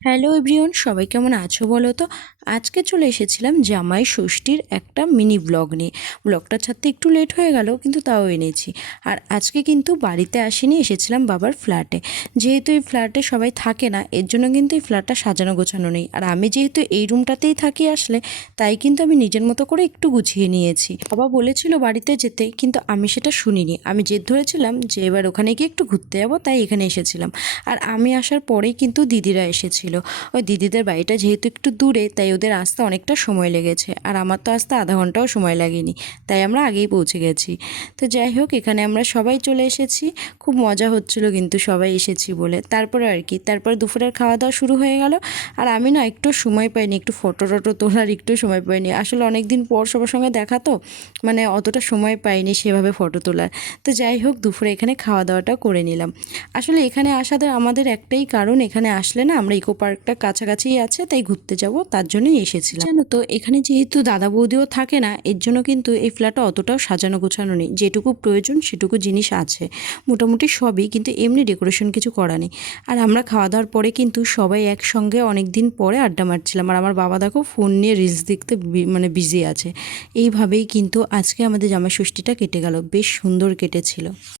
Hello everyone, সবাই কেমন আছো বলো তো। আজকে চলে এসেছিলাম জামাই ষষ্ঠীর একটা মিনি ব্লগ নিয়ে। ব্লগটা ছাড়তে একটু লেট হয়ে গেল, কিন্তু তাও এনেছি। আর আজকে কিন্তু বাড়িতে আসিনি, এসেছিলাম বাবার ফ্ল্যাটে। যেহেতু এই ফ্ল্যাটে সবাই থাকে না, এর জন্য কিন্তু এই ফ্ল্যাটটা সাজানো গোছানো নেই। আর আমি যেহেতু এই রুমটাতেই থাকি আসলে, তাই কিন্তু আমি নিজের মতো করে একটু গুছিয়ে নিয়েছি। বাবা বলেছিল বাড়িতে যেতে, কিন্তু আমি সেটা শুনিনি। আমি জেদ ধরেছিলাম যে এবার ওখানে গিয়ে একটু ঘুরতে যাবো, তাই এখানে এসেছিলাম। আর আমি আসার পরেই কিন্তু দিদিরা এসেছিল। ওই দিদিদের বাড়িটা যেহেতু একটু দূরে, তাই ওদের আসতে অনেকটা সময় লেগেছে। আর আমার তো আসতে আধা ঘন্টাও সময় লাগেনি, তাই আমরা আগেই পৌঁছে গেছি। তো যাই হোক, এখানে আমরা সবাই চলে এসেছি। খুব মজা হচ্ছিল কিন্তু সবাই এসেছি বলে। তারপরে আর কি, তারপর দুপুরের খাওয়া দাওয়া শুরু হয়ে গেল। আর আমি না একটু সময় পাইনি, একটু ফটো টটো তোলার একটু সময় পাইনি। আসলে অনেক দিন পর সবার সঙ্গে দেখা তো, মানে অতটা সময় পাইনি সেভাবে ফটো তোলার। তো যাই হোক, দুপুরে এখানে খাওয়া দাওয়াটা করে নিলাম। আসলে এখানে আসাদের আমাদের একটাই কারণ, এখানে আসলে না আমরা ইকো পার্কটা কাছাকাছিই আছে, তাই ঘুরতে যাব, তার জন্যই এসেছিলাম। জানো তো, এখানে যেহেতু দাদা বৌদিও থাকে না, এর জন্য কিন্তু এই ফ্ল্যাটটা অতটাও সাজানো গোছানো নেই। যেটুকু প্রয়োজন সেটুকু জিনিস আছে, মোটামুটি সবই, কিন্তু এমনি ডেকোরেশন কিছু করা নেই। আর আমরা খাওয়া দাওয়ার পরে কিন্তু সবাই একসঙ্গে অনেক দিন পরে আড্ডা মারছিলাম। আর আমার বাবা দেখো ফোন নিয়ে রিলস দেখতে মানে বিজি আছে। এইভাবেই কিন্তু আজকে আমাদের জামাই ষষ্ঠীটা কেটে গেল, বেশ সুন্দর কেটেছিল।